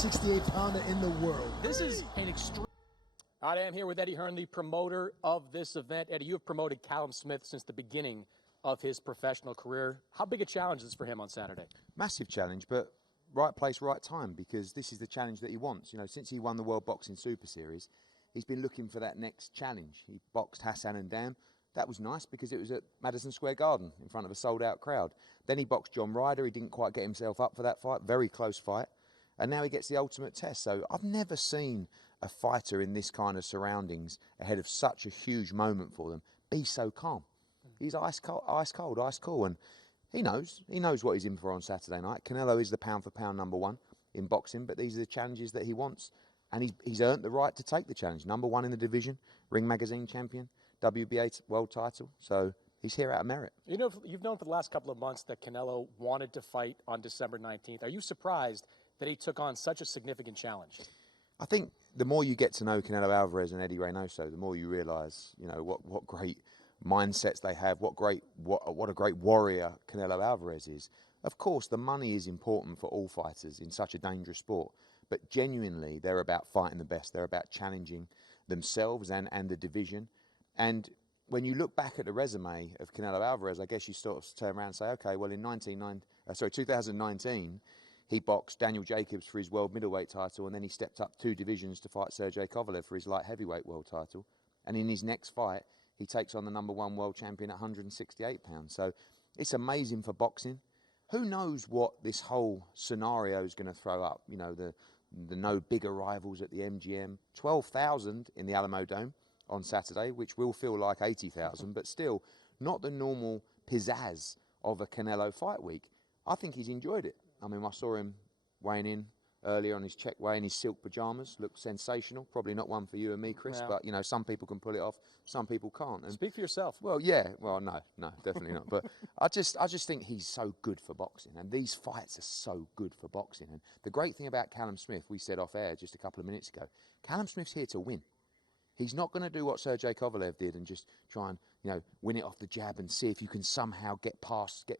168-pounder in the world. This is an extreme. I am here with Eddie Hearn, the promoter of this event. Eddie, you have promoted Callum Smith since the beginning of his professional career. How big a challenge is this for him on Saturday? Massive challenge, but right place, right time, because this is the challenge that he wants. You know, since he won the World Boxing Super Series, he's been looking for that next challenge. He boxed Hassan and Dam. That was nice because it was at Madison Square Garden in front of a sold-out crowd. Then he boxed John Ryder. He didn't quite get himself up for that fight. Very close fight. And now he gets the ultimate test. So I've never seen a fighter in this kind of surroundings ahead of such a huge moment for them be so calm. He's ice cold, ice cool. And he knows what he's in for on Saturday night. Canelo is the pound-for-pound #1 in boxing, but these are the challenges that he wants. And he's earned the right to take the challenge. #1 in the division, Ring Magazine champion, WBA world title. So he's here out of merit. You know, you've known for the last couple of months that Canelo wanted to fight on December 19th. Are you surprised that he took on such a significant challenge? I think the more you get to know Canelo Alvarez and Eddie Reynoso, the more you realise, you know, what great mindsets they have, what a great warrior Canelo Alvarez is. Of course, the money is important for all fighters in such a dangerous sport, but genuinely, they're about fighting the best. They're about challenging themselves and the division. And when you look back at the resume of Canelo Alvarez, I guess you sort of turn around and say, okay, well, in 2019, he boxed Daniel Jacobs for his world middleweight title, and then he stepped up 2 divisions to fight Sergey Kovalev for his light heavyweight world title. And in his next fight, he takes on the #1 world champion at 168 pounds. So it's amazing for boxing. Who knows what this whole scenario is going to throw up? You know, the no bigger rivals at the MGM. 12,000 in the Alamo Dome on Saturday, which will feel like 80,000, but still not the normal pizzazz of a Canelo fight week. I think he's enjoyed it. I mean, I saw him weighing in earlier on his check weigh in his silk pyjamas. Looked sensational. Probably not one for you and me, Chris, but, you know, some people can pull it off, some people can't. And, speak for yourself. Well, yeah. Well, no, definitely not. But I just think he's so good for boxing, and these fights are so good for boxing. And the great thing about Callum Smith, we said off air just a couple of minutes ago, Callum Smith's here to win. He's not going to do what Sergey Kovalev did and just try and, you know, win it off the jab and see if you can somehow get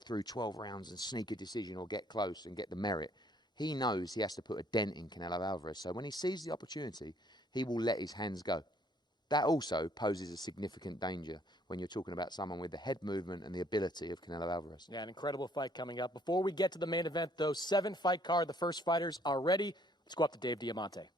through 12 rounds and sneak a decision or get close and get the merit. He knows he has to put a dent in Canelo Alvarez. So when he sees the opportunity, he will let his hands go. That also poses a significant danger when you're talking about someone with the head movement and the ability of Canelo Alvarez. Yeah, an incredible fight coming up. Before we get to the main event, though, 7-fight card. The first fighters are ready. Let's go up to Dave Diamante.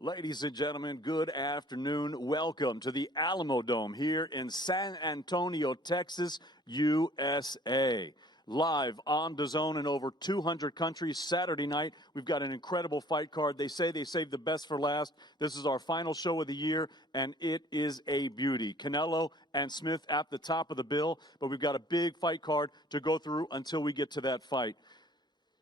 Ladies and gentlemen, good afternoon. Welcome to the Alamo Dome here in San Antonio, Texas, USA. Live on DAZN in over 200 countries Saturday night. We've got an incredible fight card. They say they saved the best for last. This is our final show of the year, and it is a beauty. Canelo and Smith at the top of the bill, but we've got a big fight card to go through until we get to that fight.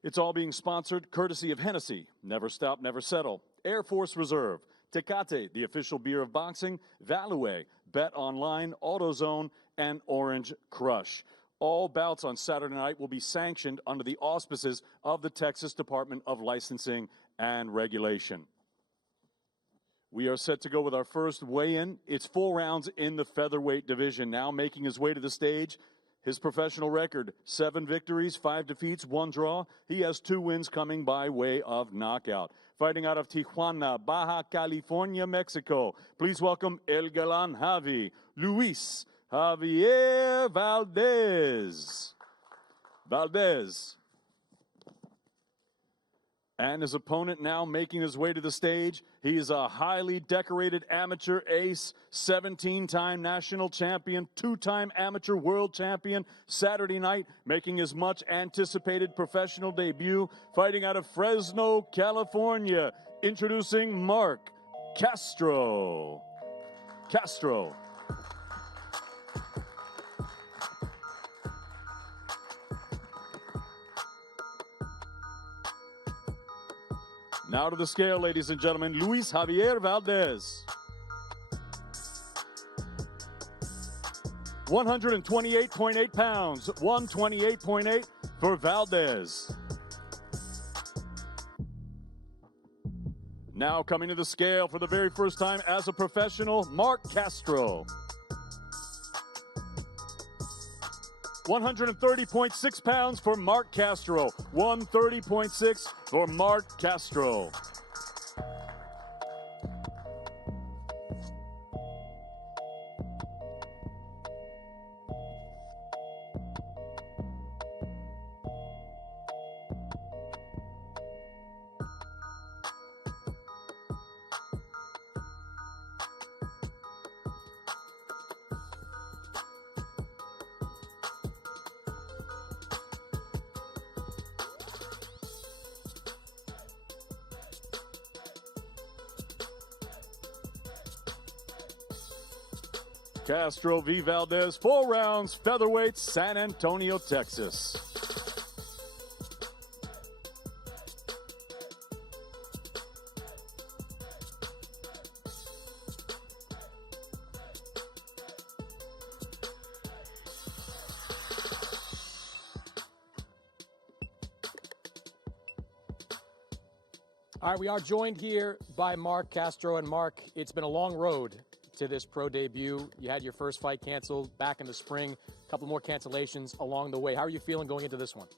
It's all being sponsored courtesy of Hennessy, Never Stop, Never Settle, Air Force Reserve, Tecate, the official beer of boxing, Value, Bet Online, AutoZone, and Orange Crush. All bouts on Saturday night will be sanctioned under the auspices of the Texas Department of Licensing and Regulation. We are set to go with our first weigh-in. It's 4 rounds in the featherweight division. Now making his way to the stage, his professional record, 7 victories, 5 defeats, 1 draw. He has 2 wins coming by way of knockout. Fighting out of Tijuana, Baja California, Mexico. Please welcome El Galán Javi, Luis Javier Valdez. And his opponent now making his way to the stage. He is a highly decorated amateur ace, 17-time national champion, 2-time amateur world champion. Saturday night, making his much anticipated professional debut, fighting out of Fresno, California. Introducing Mark Castro. Now to the scale, ladies and gentlemen, Luis Javier Valdez. 128.8 pounds, 128.8 for Valdez. Now coming to the scale for the very first time as a professional, Mark Castro. 130.6 pounds for Mark Castro. 130.6 for Mark Castro. Castro v. Valdez, 4 rounds, featherweight, San Antonio, Texas. All right, we are joined here by Mark Castro. And Mark, it's been a long road to this pro debut. You had your first fight canceled back in the spring, a couple more cancellations along the way. How are you feeling going into this one?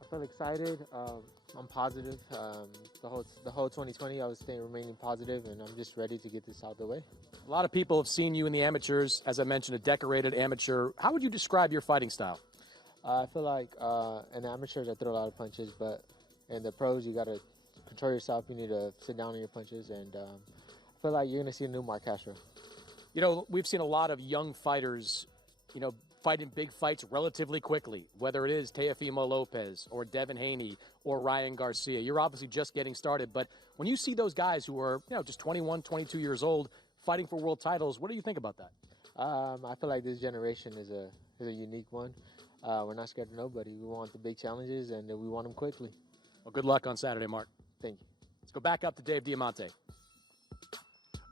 I feel excited. I'm positive. The whole 2020, I was remaining positive, and I'm just ready to get this out of the way. A lot of people have seen you in the amateurs, as I mentioned, a decorated amateur. How would you describe your fighting style? I feel like in amateurs, I throw a lot of punches, but in the pros, you got to control yourself. You need to sit down on your punches, and I feel like you're going to see a new Mark Castro. You know, we've seen a lot of young fighters, fighting big fights relatively quickly, whether it is Teofimo Lopez or Devin Haney or Ryan Garcia. You're obviously just getting started, but when you see those guys who are, just 21, 22 years old fighting for world titles, what do you think about that? I feel like this generation is a unique one. We're not scared of nobody. We want the big challenges, and we want them quickly. Well, good luck on Saturday, Mark. Thank you. Let's go back up to Dave Diamante.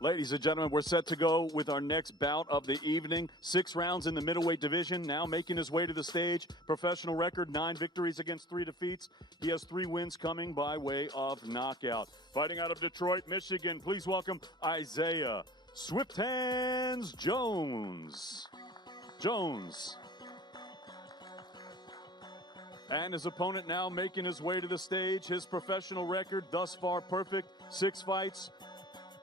Ladies and gentlemen, we're set to go with our next bout of the evening. 6 rounds in the middleweight division. Now making his way to the stage. Professional record, 9 victories against 3 defeats. He has 3 wins coming by way of knockout. Fighting out of Detroit, Michigan, please welcome Isaiah Swift Hands Jones. And his opponent now making his way to the stage. His professional record thus far perfect. 6 fights.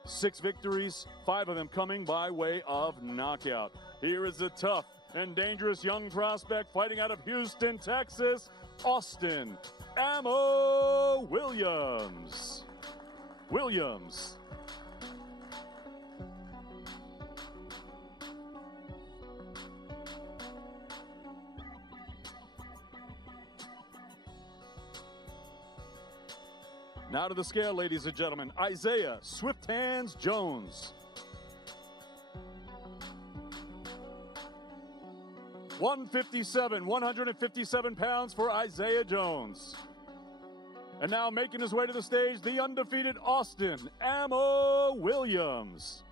6 victories, 5 of them coming by way of knockout. Here is a tough and dangerous young prospect fighting out of Houston, Texas, Austin Ammo Williams. Now to the scale, ladies and gentlemen, Isaiah Swift Hands Jones. 157 pounds for Isaiah Jones. And now making his way to the stage, the undefeated Austin Ammo Williams.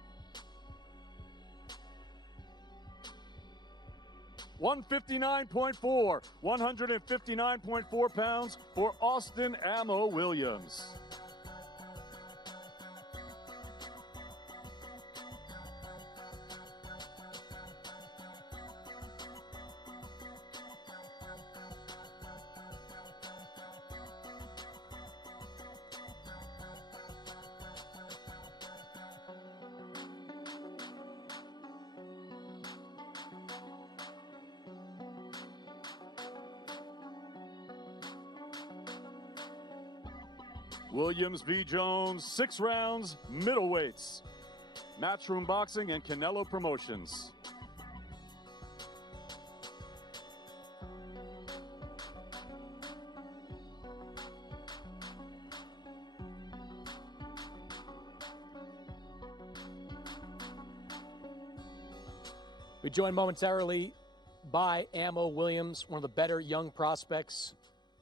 159.4 pounds for Austin Ammo Williams. Williams v. Jones, 6 rounds, middleweights. Matchroom Boxing and Canelo Promotions. We joined momentarily by Ammo Williams, one of the better young prospects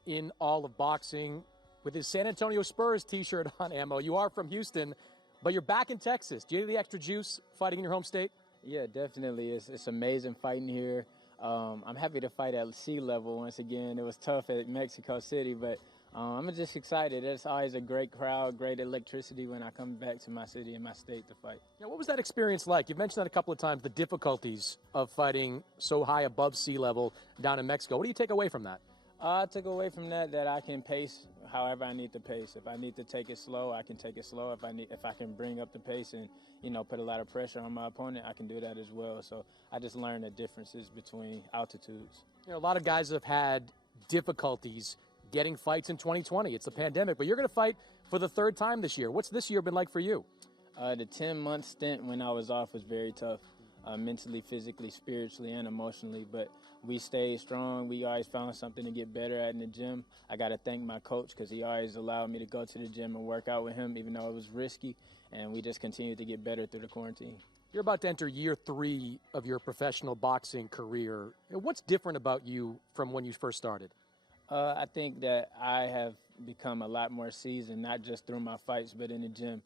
in all of boxing, with his San Antonio Spurs t-shirt on. Ammo, you are from Houston, but you're back in Texas. Do you have the extra juice fighting in your home state? Yeah, definitely. It's amazing fighting here. I'm happy to fight at sea level once again. It was tough at Mexico City, but I'm just excited. It's always a great crowd, great electricity when I come back to my city and my state to fight. Now, what was that experience like? You've mentioned that a couple of times, the difficulties of fighting so high above sea level down in Mexico. What do you take away from that? I took away from that I can pace however I need to pace. If I need to take it slow, I can take it slow. If I can bring up the pace and, put a lot of pressure on my opponent, I can do that as well. So I just learned the differences between altitudes. A lot of guys have had difficulties getting fights in 2020. It's the pandemic, but you're going to fight for the third time this year. What's this year been like for you? The 10-month stint when I was off was very tough, mentally, physically, spiritually, and emotionally. But we stayed strong. We always found something to get better at in the gym. I got to thank my coach because he always allowed me to go to the gym and work out with him, even though it was risky. And we just continued to get better through the quarantine. You're about to enter year 3 of your professional boxing career. What's different about you from when you first started? I think that I have become a lot more seasoned, not just through my fights, but in the gym.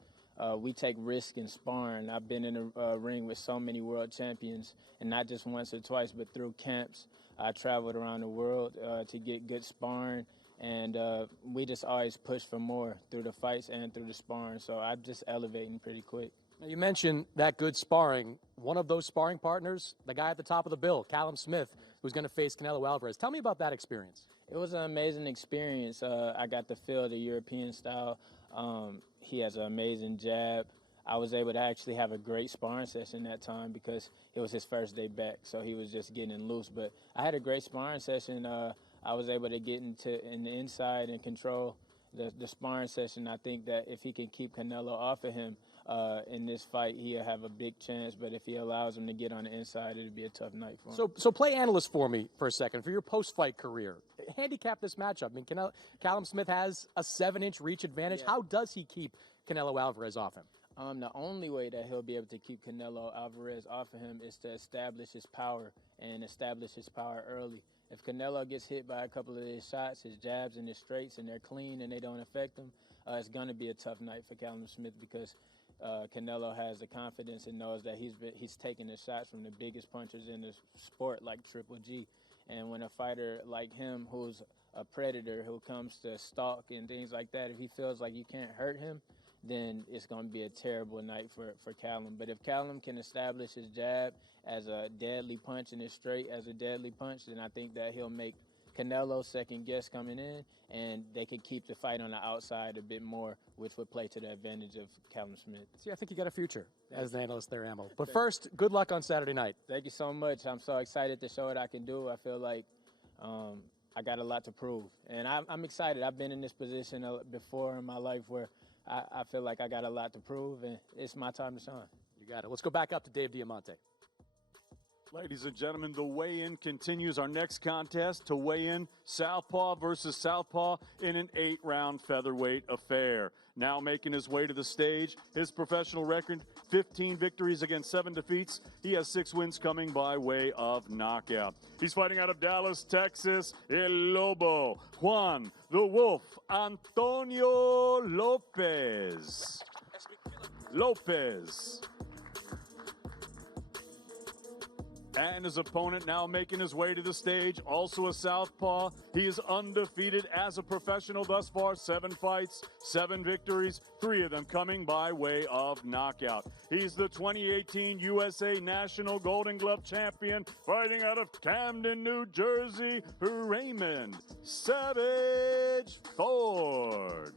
We take risk in sparring. I've been in a ring with so many world champions, and not just once or twice, but through camps. I traveled around the world to get good sparring, and we just always push for more through the fights and through the sparring. So I'm just elevating pretty quick. Now, you mentioned that good sparring. One of those sparring partners, the guy at the top of the bill, Callum Smith, who's going to face Canelo Alvarez. Tell me about that experience. It was an amazing experience. I got to feel the European style. He has an amazing jab. I was able to actually have a great sparring session that time because it was his first day back, so he was just getting loose. But I had a great sparring session. I was able to get in the inside and control the sparring session. I think that if he can keep Canelo off of him in this fight, he'll have a big chance. But if he allows him to get on the inside, it'll be a tough night for him. So play analyst for me for a second. For your post-fight career, handicap this matchup. I mean, Callum Smith has a 7-inch reach advantage. Yeah. How does he keep Canelo Alvarez off him? The only way that he'll be able to keep Canelo Alvarez off of him is to establish his power and establish his power early. If Canelo gets hit by a couple of his shots, his jabs and his straights, and they're clean and they don't affect him, it's going to be a tough night for Callum Smith because Canelo has the confidence and knows that he's taking the shots from the biggest punchers in the sport like Triple G. And when a fighter like him, who's a predator, who comes to stalk and things like that, if he feels like you can't hurt him, then it's going to be a terrible night for Callum. But if Callum can establish his jab as a deadly punch and his straight as a deadly punch, then I think that he'll make Canelo second guess coming in, and they could keep the fight on the outside a bit more, which would play to the advantage of Callum Smith. See, I think you got a future as an analyst there, Ammo. But first, good luck on Saturday night. Thank you so much. I'm so excited to show what I can do. I feel like I got a lot to prove, and I'm excited. I've been in this position before in my life where I feel like I got a lot to prove, and it's my time to shine. You got it. Let's go back up to Dave Diamante. Ladies and gentlemen, the weigh-in continues. Our next contest to weigh in Southpaw versus Southpaw in an 8-round featherweight affair. Now making his way to the stage, his professional record, 15 victories against 7 defeats. He has 6 wins coming by way of knockout. He's fighting out of Dallas, Texas, El Lobo, Juan, the Wolf, Antonio Lopez. And his opponent now making his way to the stage, also a southpaw. He is undefeated as a professional thus far, 7 fights, 7 victories, 3 of them coming by way of knockout. He's the 2018 USA National Golden Glove champion, fighting out of Camden, New Jersey, Raymond Savage Ford.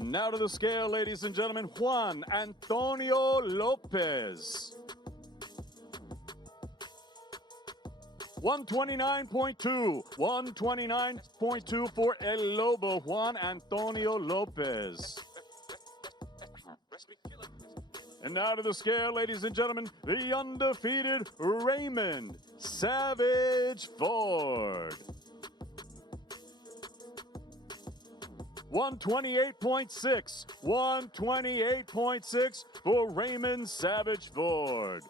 Now to the scale, ladies and gentlemen, Juan Antonio Lopez. 129.2 for El Lobo, Juan Antonio Lopez. And now to the scale, ladies and gentlemen, the undefeated Raymond Savage Ford. 128.6 for Raymond Savage Ford.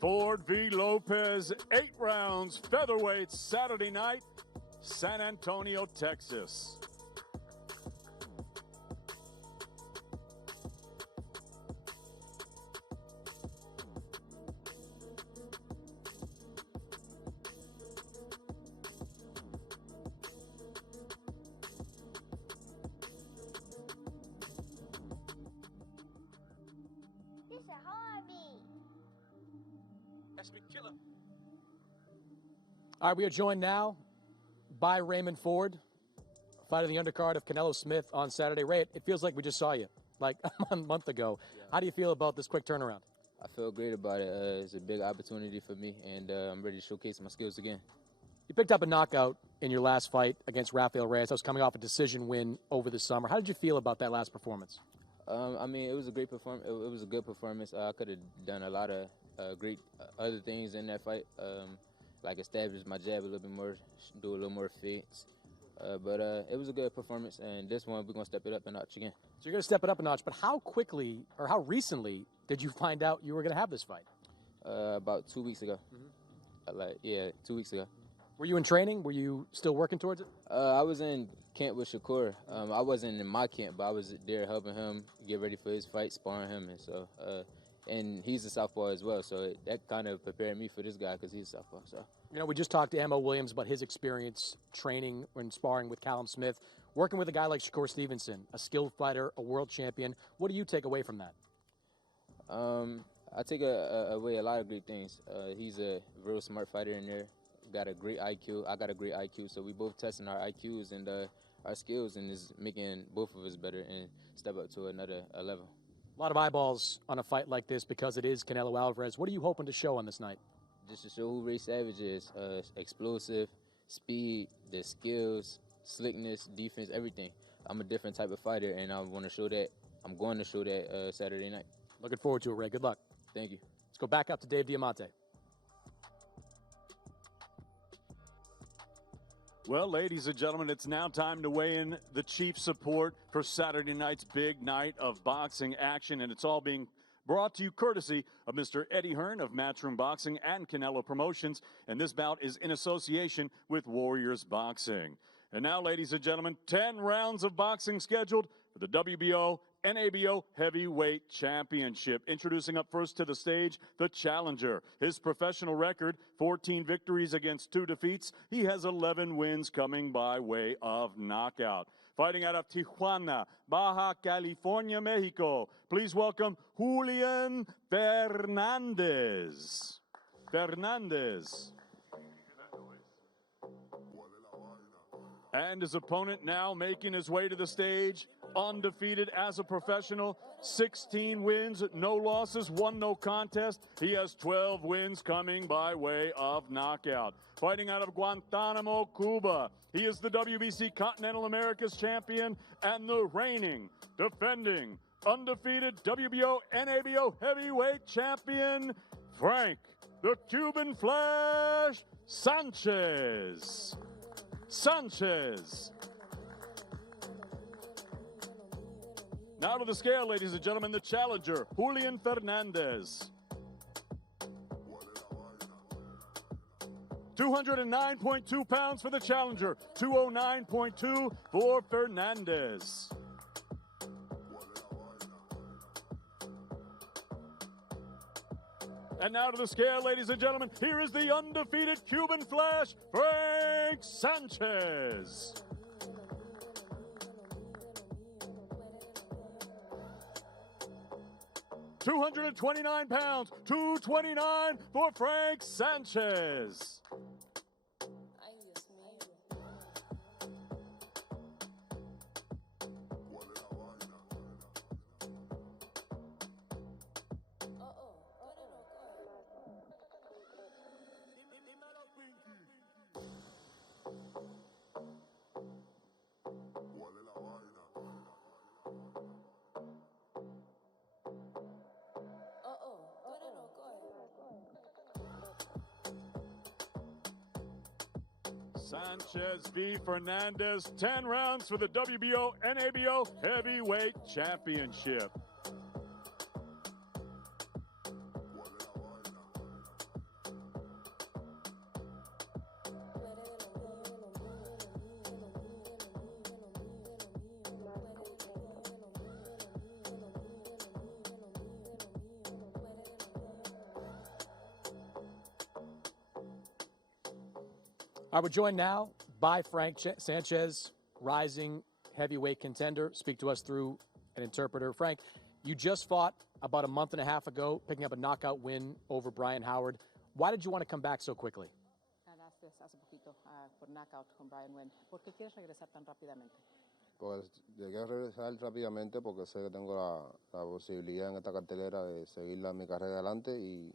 Ford v. Lopez, 8 rounds, featherweight, Saturday night, San Antonio, Texas. This a hobby. All right, we are joined now by Raymond Ford, fighter of the undercard of Canelo Smith on Saturday. Ray, it feels like we just saw you like a month ago. Yeah. How do you feel about this quick turnaround? I feel great about it. It's a big opportunity for me, and I'm ready to showcase my skills again. You picked up a knockout in your last fight against Rafael Reyes. I was coming off a decision win over the summer. How did you feel about that last performance? I mean, it was a great performance. It was a good performance. I could have done a lot of great other things in that fight, like establish my jab a little bit more, do a little more feints. But it was a good performance, and this one we're going to step it up a notch again. So you're going to step it up a notch, but how quickly or how recently did you find out you were going to have this fight? About 2 weeks ago. 2 weeks ago. Were you in training? Were you still working towards it? I was in camp with Shakur. I wasn't in my camp, but I was there helping him get ready for his fight, sparring him, and so. And he's a southpaw as well, so that kind of prepared me for this guy because he's a southpaw. So. You know, we just talked to Mo Williams about his experience training and sparring with Callum Smith, working with a guy like Shakur Stevenson, a skilled fighter, a world champion. What do you take away from that? I take away a lot of great things. He's a real smart fighter in there. Got a great IQ. I got a great IQ, so we both testing our IQs and our skills, and is making both of us better and step up to another level. A lot of eyeballs on a fight like this because it is Canelo Alvarez. What are you hoping to show on this night? Just to show who Ray Savage is. Explosive, speed, the skills, slickness, defense, everything. I'm a different type of fighter, and I want to show that. I'm going to show that Saturday night. Looking forward to it, Ray. Good luck. Thank you. Let's go back up to Dave Diamante. Well, ladies and gentlemen, it's now time to weigh in the chief support for Saturday night's big night of boxing action, and it's all being brought to you courtesy of Mr. Eddie Hearn of Matchroom Boxing and Canelo Promotions, and this bout is in association with Warriors Boxing. And now, ladies and gentlemen, 10 rounds of boxing scheduled for the WBO NABO Heavyweight Championship. Introducing up first to the stage, the challenger. His professional record, 14 victories against 2 defeats. He has 11 wins coming by way of knockout. Fighting out of Tijuana, Baja California, Mexico. Please welcome Julian Fernandez. And his opponent now making his way to the stage, undefeated as a professional, 16 wins, no losses, 1 no contest. He has 12 wins coming by way of knockout. Fighting out of Guantanamo, Cuba, he is the WBC Continental Americas champion and the reigning, defending, undefeated WBO NABO heavyweight champion, Frank, the Cuban Flash, Sanchez. Now to the scale, ladies and gentlemen, the challenger, Julian Fernandez. 209.2 pounds for the challenger, 209.2 for Fernandez. And now to the scale, ladies and gentlemen, here is the undefeated Cuban Flash, Frank Sanchez. £229, 229 for Frank Sanchez. Sanchez v. Fernandez, 10 rounds for the WBO NABO Heavyweight Championship. All right, we're joined now by Frank Sanchez, rising heavyweight contender. Speak to us through an interpreter. Frank, you just fought about a month and a half ago, picking up a knockout win over Brian Howard. Why did you want to come back so quickly? Ganaste hace poquito por knockout con Brian Wynn. ¿Por qué quieres regresar tan rápidamente? Pues llegué a regresar rápidamente porque sé que tengo la posibilidad en esta cartelera de seguir mi carrera adelante y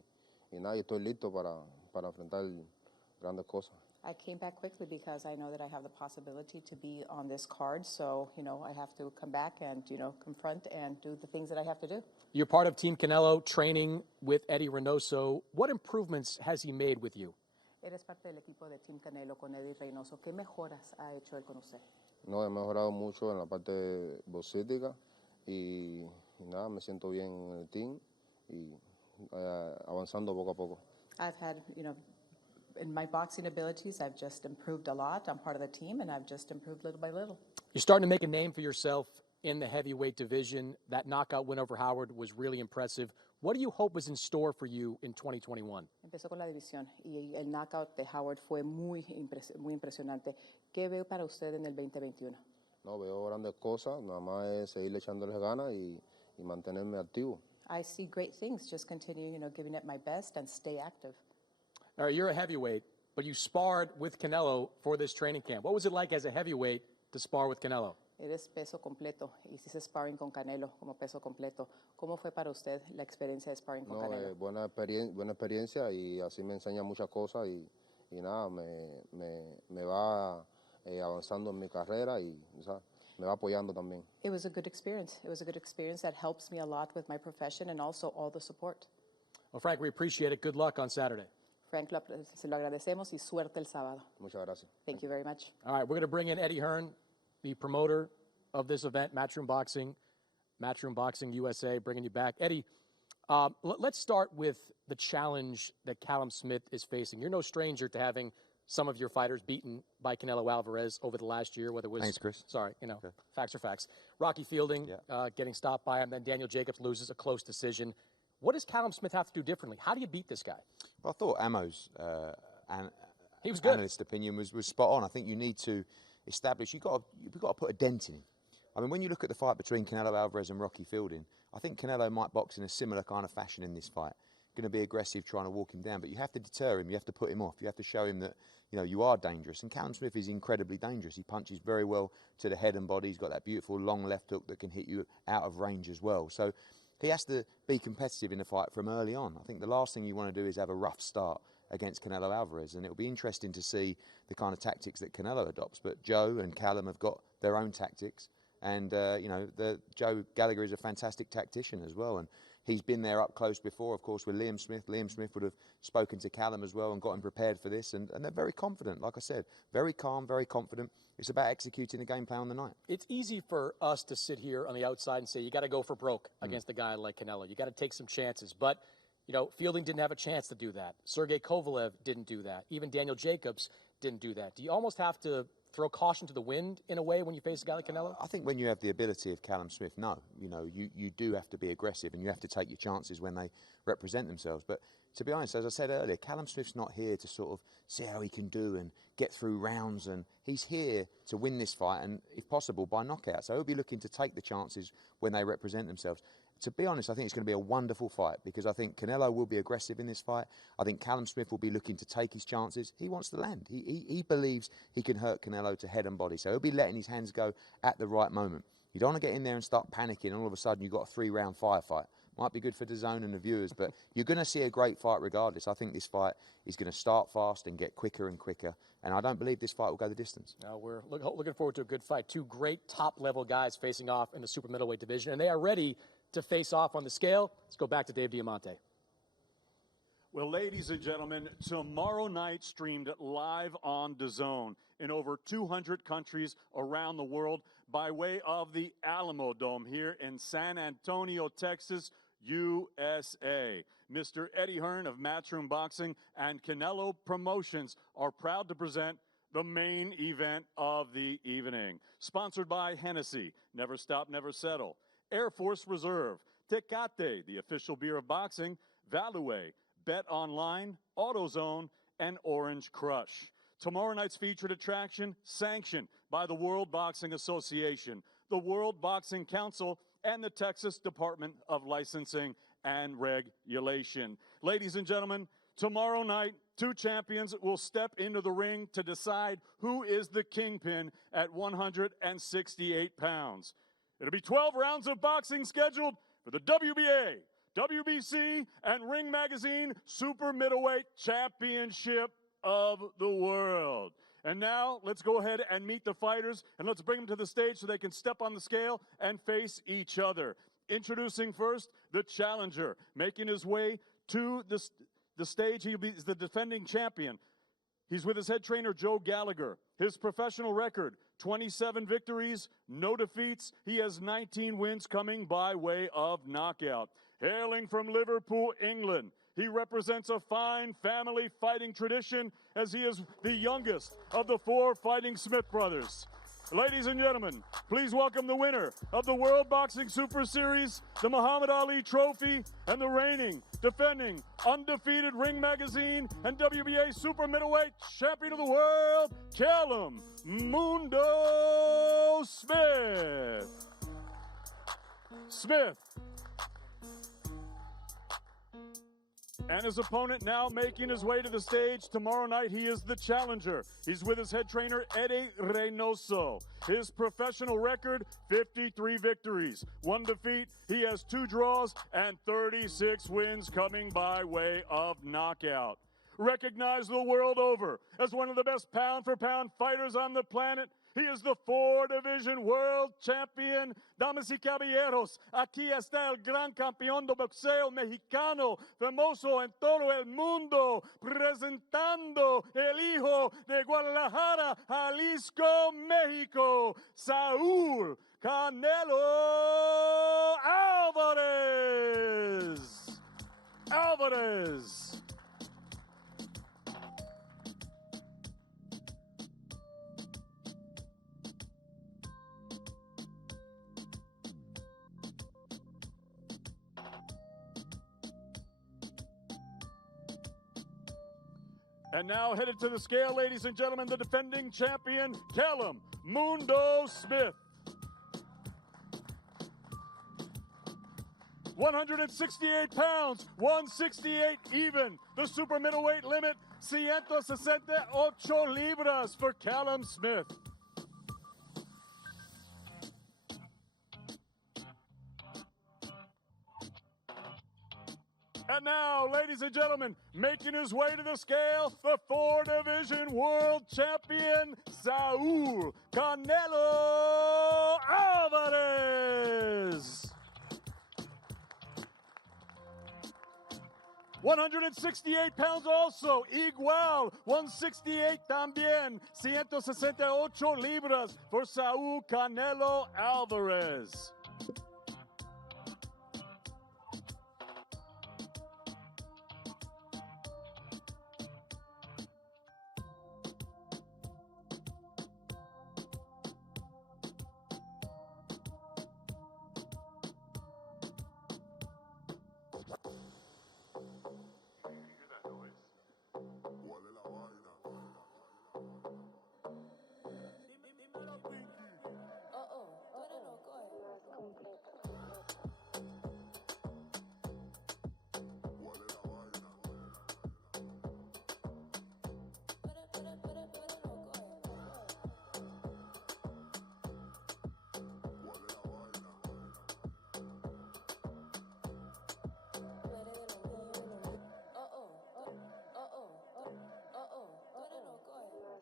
nada, y estoy listo para enfrentar grandes cosas. I came back quickly because I know that I have the possibility to be on this card. So, I have to come back and, confront and do the things that I have to do. You're part of Team Canelo, training with Eddie Reynoso. What improvements has he made with you? Eres parte del equipo de Team Canelo con Eddie Reynoso. ¿Qué mejoras ha hecho él con usted? No, he mejorado mucho en la parte boxística y nada, me siento bien en el team y avanzando poco a poco. I've had, in my boxing abilities, I've just improved a lot. I'm part of the team, and I've just improved little by little. You're starting to make a name for yourself in the heavyweight division. That knockout win over Howard was really impressive. What do you hope is in store for you in 2021? Empezó con la división y el knockout de Howard fue muy impresionante. ¿Qué veo para usted en el 2021? No, veo grandes cosas. Nada más es seguirle echándoles ganas y mantenerme activo. I see great things. Just continue, giving it my best and stay active. All right, you're a heavyweight, but you sparred with Canelo for this training camp. What was it like as a heavyweight to spar with Canelo? Eres peso completo. Hiciste sparring con Canelo como peso completo. ¿Cómo fue para usted la experiencia de sparring con Canelo? Buena experiencia y así me enseña muchas cosas y nada, me va avanzando en mi carrera y me va apoyando también. It was a good experience. It was a good experience that helps me a lot with my profession and also all the support. Well, Frank, we appreciate it. Good luck on Saturday. Frank, se lo agradecemos y suerte el sábado. Muchas gracias. Thank you very much. All right, we're going to bring in Eddie Hearn, the promoter of this event, Matchroom Boxing USA, bringing you back. Eddie, let's start with the challenge that Callum Smith is facing. You're no stranger to having some of your fighters beaten by Canelo Alvarez over the last year, whether it was... Thanks, Chris. Sorry, facts are facts. Rocky Fielding getting stopped by him, then Daniel Jacobs loses a close decision. What does Callum Smith have to do differently? How do you beat this guy? Well, I thought Amo's he was good. Analyst opinion was spot on. I think you need to establish, you've got to put a dent in him. I mean, when you look at the fight between Canelo Alvarez and Rocky Fielding, I think Canelo might box in a similar kind of fashion in this fight. Going to be aggressive, trying to walk him down, but you have to deter him. You have to put him off. You have to show him that you are dangerous. And Callum Smith is incredibly dangerous. He punches very well to the head and body. He's got that beautiful long left hook that can hit you out of range as well. So he has to be competitive in the fight from early on. I think the last thing you want to do is have a rough start against Canelo Alvarez, and it'll be interesting to see the kind of tactics that Canelo adopts. But Joe and Callum have got their own tactics, and Joe Gallagher is a fantastic tactician as well, and he's been there up close before, of course, with Liam Smith. Liam Smith would have spoken to Callum as well and got him prepared for this, and they're very confident, like I said, very calm, very confident. It's about executing the game plan on the night. It's easy for us to sit here on the outside and say, you got to go for broke against a guy like Canelo. You got to take some chances. But, Fielding didn't have a chance to do that. Sergey Kovalev didn't do that. Even Daniel Jacobs didn't do that. Do you almost have to throw caution to the wind in a way when you face a guy like Canelo? I think when you have the ability of Callum Smith, no. You do have to be aggressive and you have to take your chances when they represent themselves. But to be honest, as I said earlier, Callum Smith's not here to sort of see how he can do and get through rounds, and he's here to win this fight and, if possible, by knockout. So he'll be looking to take the chances when they represent themselves. To be honest, I think it's going to be a wonderful fight because I think Canelo will be aggressive in this fight. I think Callum Smith will be looking to take his chances. He wants to land. He believes he can hurt Canelo to head and body, so he'll be letting his hands go at the right moment. You don't want to get in there and start panicking and all of a sudden you've got a 3-round firefight. Might be good for DAZN and the viewers, but you're going to see a great fight regardless. I think this fight is going to start fast and get quicker and quicker, and I don't believe this fight will go the distance. We're looking forward to a good fight. Two great top-level guys facing off in the super middleweight division, and they are ready to face off on the scale. Let's go back to Dave Diamante. Well, ladies and gentlemen, tomorrow night streamed live on DAZN in over 200 countries around the world by way of the Alamo Dome here in San Antonio, Texas, USA. Mr. Eddie Hearn of Matchroom Boxing and Canelo Promotions are proud to present the main event of the evening. Sponsored by Hennessy, Never Stop, Never Settle, Air Force Reserve, Tecate, the official beer of boxing, Value, Bet Online, AutoZone, and Orange Crush. Tomorrow night's featured attraction, sanctioned by the World Boxing Association, the World Boxing Council, and the Texas Department of Licensing and Regulation. Ladies and gentlemen, tomorrow night, two champions will step into the ring to decide who is the kingpin at 168 pounds. It'll be 12 rounds of boxing scheduled for the WBA, WBC, and Ring Magazine Super Middleweight Championship of the World. And now, let's go ahead and meet the fighters, and let's bring them to the stage so they can step on the scale and face each other. Introducing first, the challenger, making his way to the stage. He's the defending champion. He's with his head trainer, Joe Gallagher. His professional record, 27 victories, no defeats. He has 19 wins coming by way of knockout. Hailing from Liverpool, England, he represents a fine family fighting tradition as he is the youngest of the four Fighting Smith brothers. Ladies and gentlemen, please welcome the winner of the World Boxing Super Series, the Muhammad Ali Trophy, and the reigning, defending, undefeated Ring Magazine and WBA Super Middleweight Champion of the World, Callum Mundo Smith. And his opponent now making his way to the stage. Tomorrow night, he is the challenger. He's with his head trainer, Eddie Reynoso. His professional record, 53 victories, 1 defeat. He has 2 draws and 36 wins coming by way of knockout. Recognized the world over as one of the best pound-for-pound fighters on the planet, he is the 4-division world champion. Damas y caballeros, aquí está el gran campeón de boxeo mexicano, famoso en todo el mundo, presentando el hijo de Guadalajara, Jalisco, México, Saúl Canelo Alvarez. And now headed to the scale, ladies and gentlemen, the defending champion, Callum Mundo Smith. 168 pounds, 168 even. The super middleweight limit, 168 libras for Callum Smith. And now, ladies and gentlemen, making his way to the scale, the 4-division world champion, Saúl Canelo Alvarez. 168 pounds also, igual, 168 también, 168 libras for Saúl Canelo Alvarez.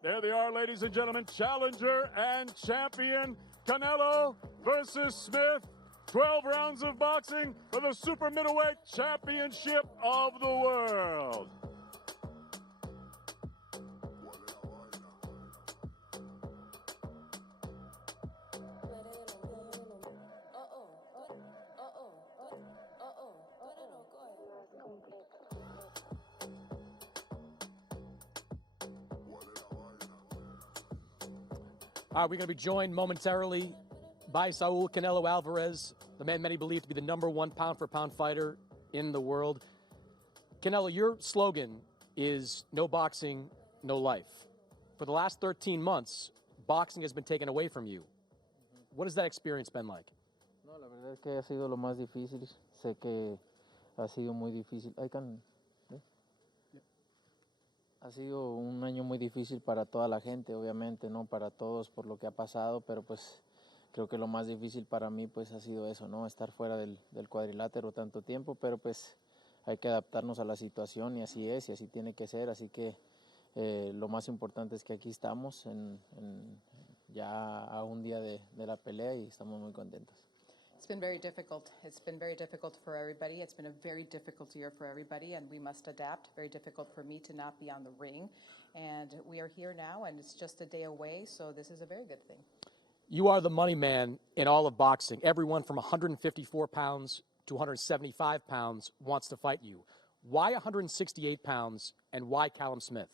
There they are, ladies and gentlemen, challenger and champion, Canelo versus Smith. 12 rounds of boxing for the super middleweight championship of the world. We're going to be joined momentarily by Saúl Canelo Alvarez, the man many believe to be the #1 pound-for-pound fighter in the world. Canelo, your slogan is no boxing, no life. For the last 13 months, boxing has been taken away from you. What has that experience been like? No, la verdad es que ha sido lo más difícil. Sé que ha sido muy difícil. Ha sido un año muy difícil para toda la gente, obviamente, ¿no? Para todos por lo que ha pasado, pero pues creo que lo más difícil para mí pues ha sido eso, ¿no? Estar fuera del cuadrilátero tanto tiempo, pero pues hay que adaptarnos a la situación y así es, y así tiene que ser, así que lo más importante es que aquí estamos ya a un día de la pelea y estamos muy contentos. It's been very difficult. It's been very difficult for everybody. It's been a very difficult year for everybody, and we must adapt. Very difficult for me to not be on the ring. And we are here now, and it's just a day away, so this is a very good thing. You are the money man in all of boxing. Everyone from 154 pounds to 175 pounds wants to fight you. Why 168 pounds, and why Callum Smith?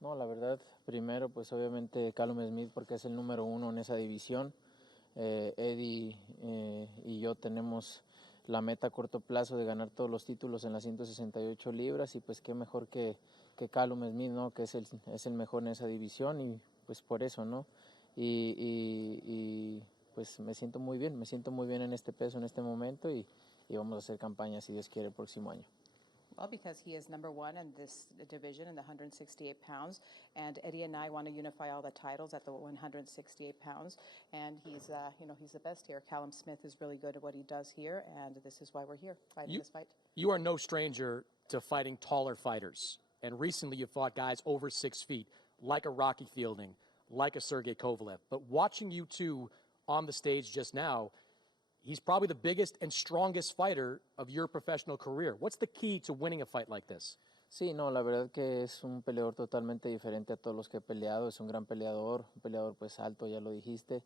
No, la verdad, primero, pues obviamente Callum Smith, porque es el número 1 en esa división. Eddie y yo tenemos la meta a corto plazo de ganar todos los títulos en las 168 libras y pues qué mejor que Callum Smith, ¿no? Que es el mejor en esa división y pues por eso, ¿no? Y pues me siento muy bien en este peso, en este momento y vamos a hacer campaña si Dios quiere el próximo año. Well, because he is number 1 in this division in the 168 pounds, and Eddie and I want to unify all the titles at the 168 pounds, and he's the best here. Callum Smith is really good at what he does here, and this is why we're here fighting this fight. You are no stranger to fighting taller fighters, and recently you fought guys over 6 feet, like a Rocky Fielding, like a Sergey Kovalev. But watching you two on the stage just now, he's probably the biggest and strongest fighter of your professional career. What's the key to winning a fight like this? Sí, no, la verdad que es un peleador totalmente diferente a todos los que he peleado. Es un gran peleador, un peleador pues alto, ya lo dijiste.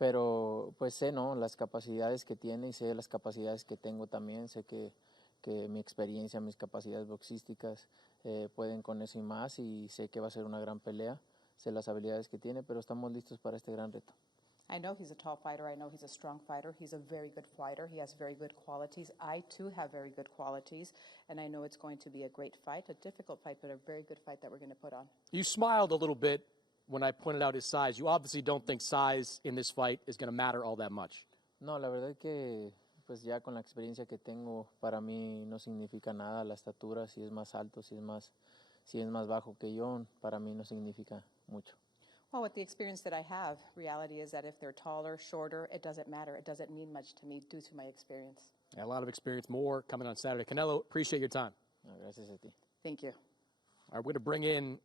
Pero pues sé, ¿no? Las capacidades que tiene y sé las capacidades que tengo también. Sé que mi experiencia, mis capacidades boxísticas pueden con eso y más. Y sé que va a ser una gran pelea. Sé las habilidades que tiene, pero estamos listos para este gran reto. I know he's a tall fighter. I know he's a strong fighter. He's a very good fighter. He has very good qualities. I, too, have very good qualities, and I know it's going to be a great fight, a difficult fight, but a very good fight that we're going to put on. You smiled a little bit when I pointed out his size. You obviously don't think size in this fight is going to matter all that much. No, la verdad que pues ya con la experiencia que tengo, para mí no significa nada la estatura, si es más alto, si es más bajo que yo, para mí no significa mucho. Well, with the experience that I have, reality is that if they're taller, shorter, it doesn't matter. It doesn't mean much to me due to my experience. Yeah, a lot of experience, more coming on Saturday. Canelo, appreciate your time. No, gracias a ti. Thank you. All right, we're going to bring in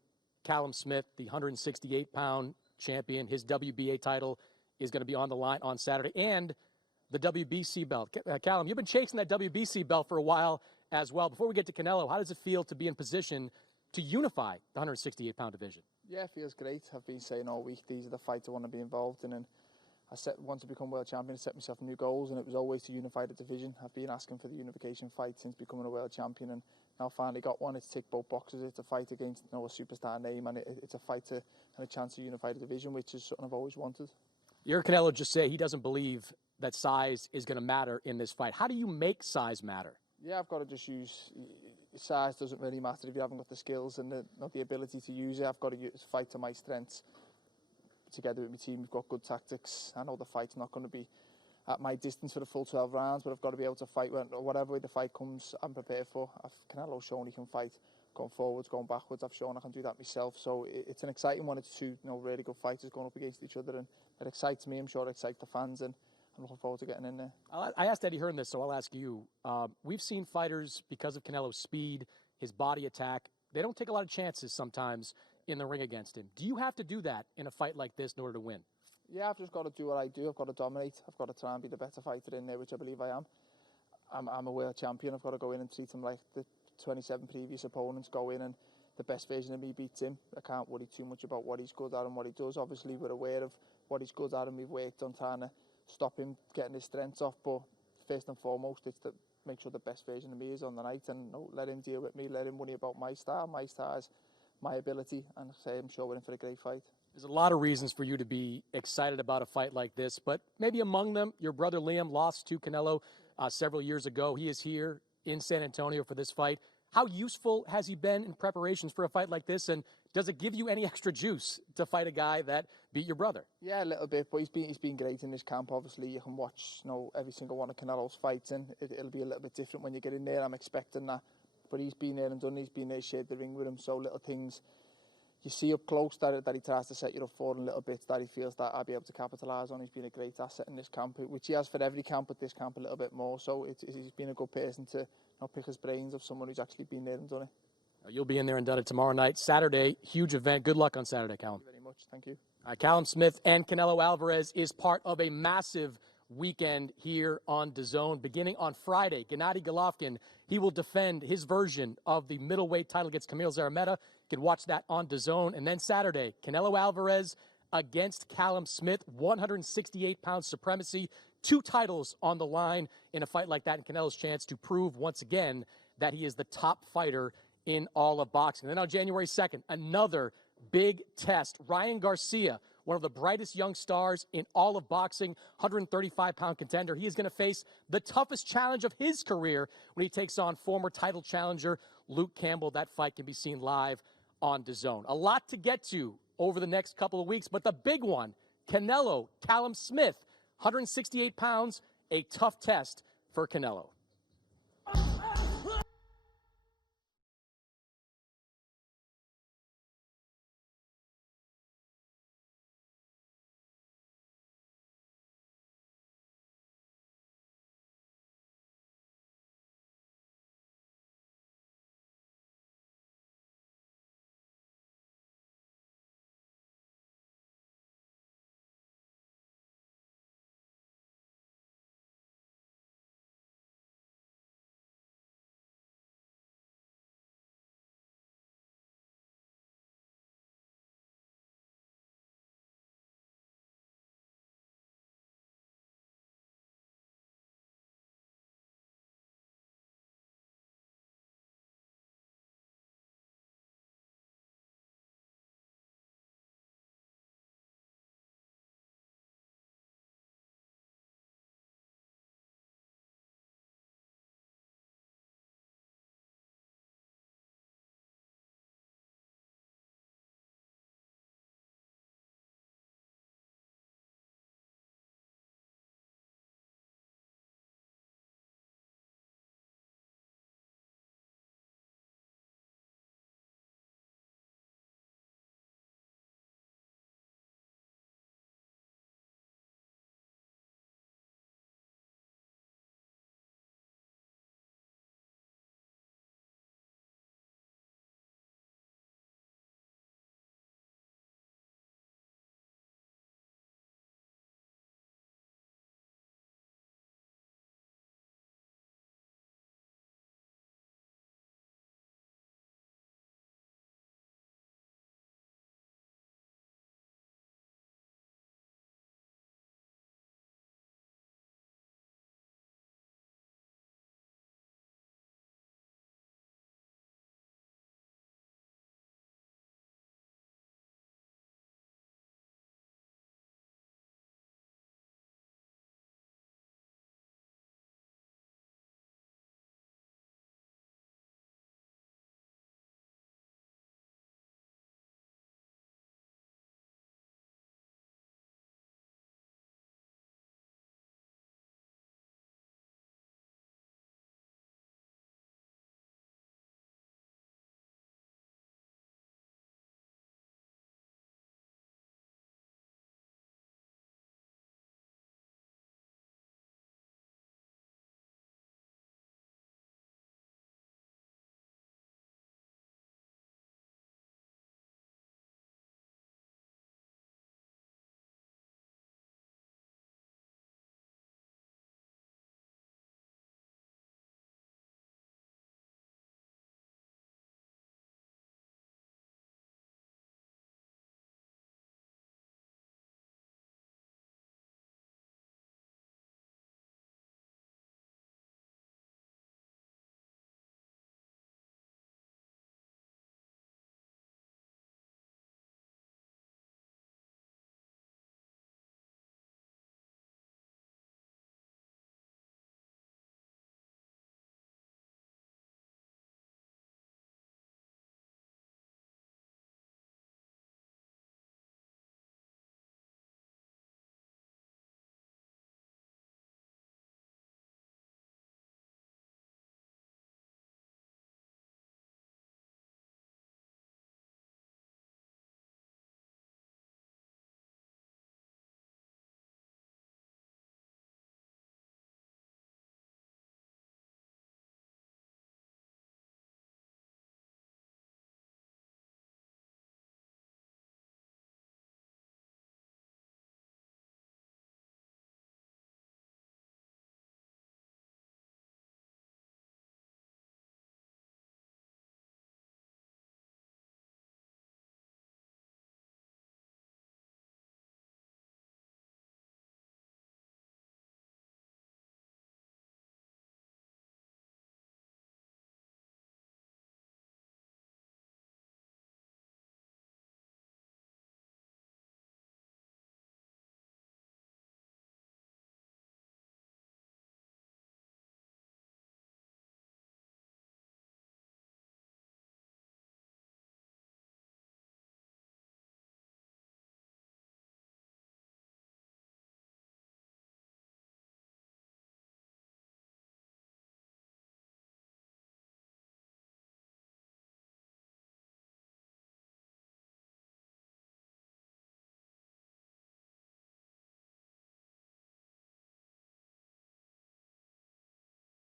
Callum Smith, the 168-pound champion. His WBA title is going to be on the line on Saturday, and the WBC belt. Callum, you've been chasing that WBC belt for a while as well. Before we get to Canelo, how does it feel to be in position to unify the 168-pound division? Yeah, it feels great. I've been saying all week, these are the fights I want to be involved in, and I want to become world champion, set myself new goals, and it was always to unify the division. I've been asking for the unification fight since becoming a world champion, and now finally got one. It's ticked both boxes. It's a fight against a superstar name, and it's a fight and a chance to unify the division, which is something I've always wanted. You heard Canelo just say he doesn't believe that size is going to matter in this fight. How do you make size matter? Yeah, I've got to just use... Size doesn't really matter if you haven't got the skills and not the ability to use it. I've got to fight to my strengths. Together with my team, we've got good tactics. I know the fight's not going to be at my distance for the full 12 rounds, but I've got to be able to fight whatever way the fight comes. I'm prepared for. Canelo's shown he can fight going forwards, going backwards. I've shown I can do that myself. So it's an exciting one. It's two really good fighters going up against each other, and it excites me. I'm sure it excites the fans, and I'm looking forward to getting in there. I asked Eddie Hearn this, so I'll ask you. We've seen fighters, because of Canelo's speed, his body attack, they don't take a lot of chances sometimes in the ring against him. Do you have to do that in a fight like this in order to win? Yeah, I've just got to do what I do. I've got to dominate. I've got to try and be the better fighter in there, which I believe I am. I'm a world champion. I've got to go in and treat him like the 27 previous opponents, go in and the best version of me beats him. I can't worry too much about what he's good at and what he does. Obviously, we're aware of what he's good at, and we've worked on trying to stop him getting his strengths off. But first and foremost, it's to make sure the best version of me is on the night, and let him deal with me, let him worry about my style. My style is my ability, and I'm sure we're in for a great fight. There's a lot of reasons for you to be excited about a fight like this, but maybe among them, your brother Liam lost to Canelo several years ago. He is here in San Antonio for this fight. How useful has he been in preparations for a fight like this, and does it give you any extra juice to fight a guy that beat your brother? Yeah, a little bit, but he's been great in this camp. Obviously, you can watch every single one of Canelo's fights, and it'll be a little bit different when you get in there. I'm expecting that, but he's been there and done. He's been there, shared the ring with him. So little things you see up close that he tries to set you up for, and little bits that he feels that I'll be able to capitalise on. He's been a great asset in this camp, which he has for every camp, but this camp a little bit more. So he's been a good person to pick his brains of someone who's actually been there and done it. You'll be in there and done it tomorrow night. Saturday, huge event. Good luck on Saturday, Callum. Thank you very much. Thank you. Callum Smith and Canelo Alvarez is part of a massive weekend here on DAZN. Beginning on Friday, Gennady Golovkin, he will defend his version of the middleweight title against Kamil Szeremeta. You can watch that on DAZN. And then Saturday, Canelo Alvarez against Callum Smith, 168-pound supremacy. 2 titles on the line in a fight like that, and Canelo's chance to prove once again that he is the top fighter in all of boxing. Then on January 2nd, another big test. Ryan Garcia, one of the brightest young stars in all of boxing, 135-pound contender. He is going to face the toughest challenge of his career when he takes on former title challenger Luke Campbell. That fight can be seen live on DAZN. A lot to get to over the next couple of weeks, but the big one, Canelo, Callum Smith, 168 pounds, a tough test for Canelo.